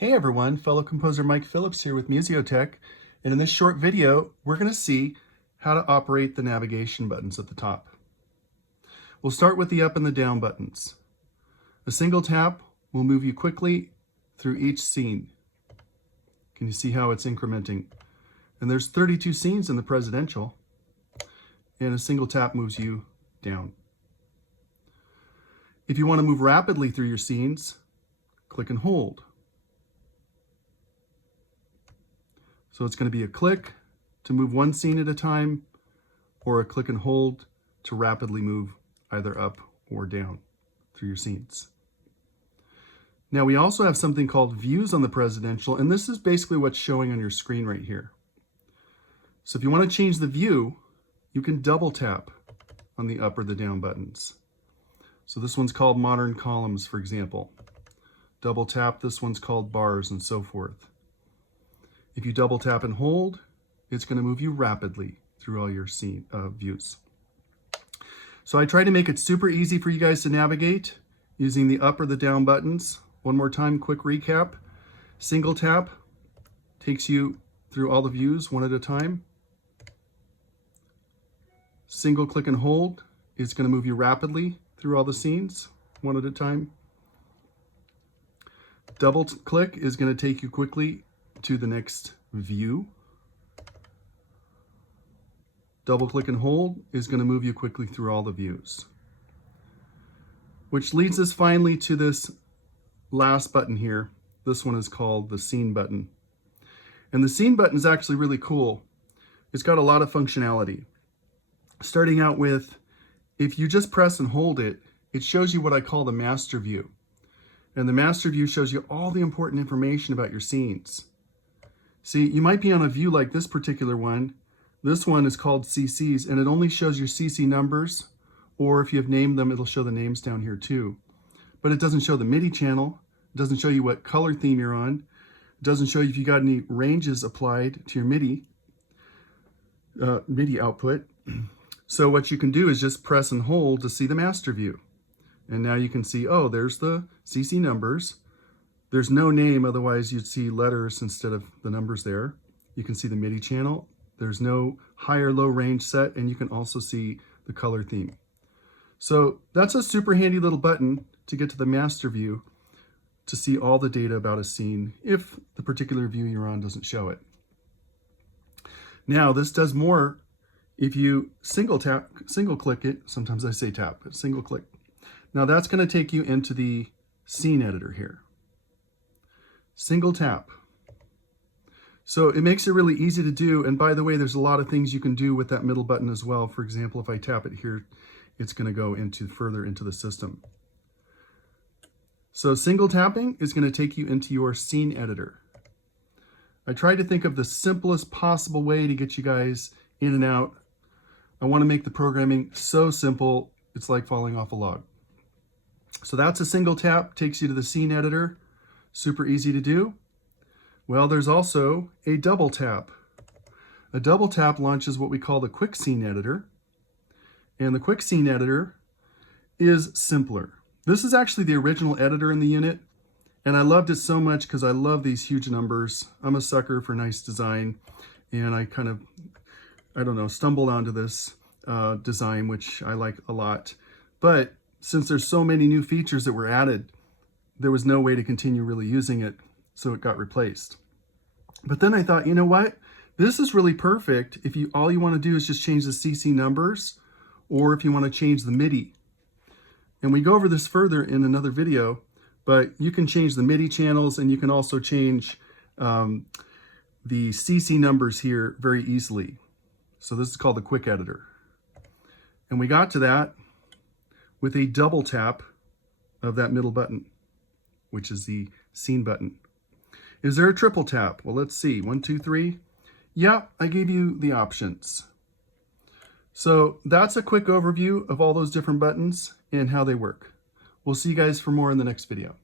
Hey everyone, fellow composer Mike Phillips here with Musiotech, and in this short video, we're going to see how to operate the navigation buttons at the top. We'll start with the up and the down buttons. A single tap will move you quickly through each scene. Can you see how it's incrementing? And there's 32 scenes in the presidential, and a single tap moves you down. If you want to move rapidly through your scenes, click and hold. So it's going to be a click to move one scene at a time, or a click and hold to rapidly move either up or down through your scenes. Now we also have something called views on the presidential, and this is basically what's showing on your screen right here. So if you want to change the view, you can double tap on the up or the down buttons. So this one's called modern columns, for example. Double tap, this one's called bars, and so forth. If you double tap and hold, it's going to move you rapidly through all your scene views. So I try to make it super easy for you guys to navigate using the up or the down buttons. One more time, quick recap. Single tap takes you through all the views one at a time. Single click and hold is going to move you rapidly through all the scenes one at a time. Double click is going to take you quickly to the next view. Double click and hold is going to move you quickly through all the views. Which leads us finally to this last button here. This one is called the scene button. And the scene button is actually really cool. It's got a lot of functionality. Starting out with, if you just press and hold it, it shows you what I call the master view. And the master view shows you all the important information about your scenes. See, you might be on a view like this particular one. This one is called CCs, and it only shows your CC numbers, or if you have named them, it'll show the names down here too. But it doesn't show the MIDI channel. It doesn't show you what color theme you're on. It doesn't show you if you got any ranges applied to your MIDI output. So what you can do is just press and hold to see the master view. And now you can see, oh, there's the CC numbers. There's no name, otherwise you'd see letters instead of the numbers there. You can see the MIDI channel. There's no high or low range set, and you can also see the color theme. So that's a super handy little button to get to the master view to see all the data about a scene if the particular view you're on doesn't show it. Now this does more if you single click it. Sometimes I say tap, but single click. Now that's going to take you into the scene editor here. Single tap. So it makes it really easy to do. And by the way, there's a lot of things you can do with that middle button as well. For example, if I tap it here, it's going to go further into the system. So single tapping is going to take you into your scene editor. I tried to think of the simplest possible way to get you guys in and out. I want to make the programming so simple, it's like falling off a log. So that's a single tap, takes you to the scene editor. Super easy to do. Well, there's also a double tap. A double tap launches what we call the quick scene editor. And the quick scene editor is simpler. This is actually the original editor in the unit. And I loved it so much because I love these huge numbers. I'm a sucker for nice design. And I kind of, I don't know, stumbled onto this design, which I like a lot. But since there's so many new features that were added, there was no way to continue really using it, so it got replaced. But then I thought, you know what? This is really perfect if all you want to do is just change the CC numbers, or if you want to change the MIDI. And we go over this further in another video, but you can change the MIDI channels, and you can also change the CC numbers here very easily. So this is called the quick editor. And we got to that with a double tap of that middle button, which is the scene button. Is there a triple tap? Well, let's see. 1, 2, 3. Yeah, I gave you the options. So that's a quick overview of all those different buttons and how they work. We'll see you guys for more in the next video.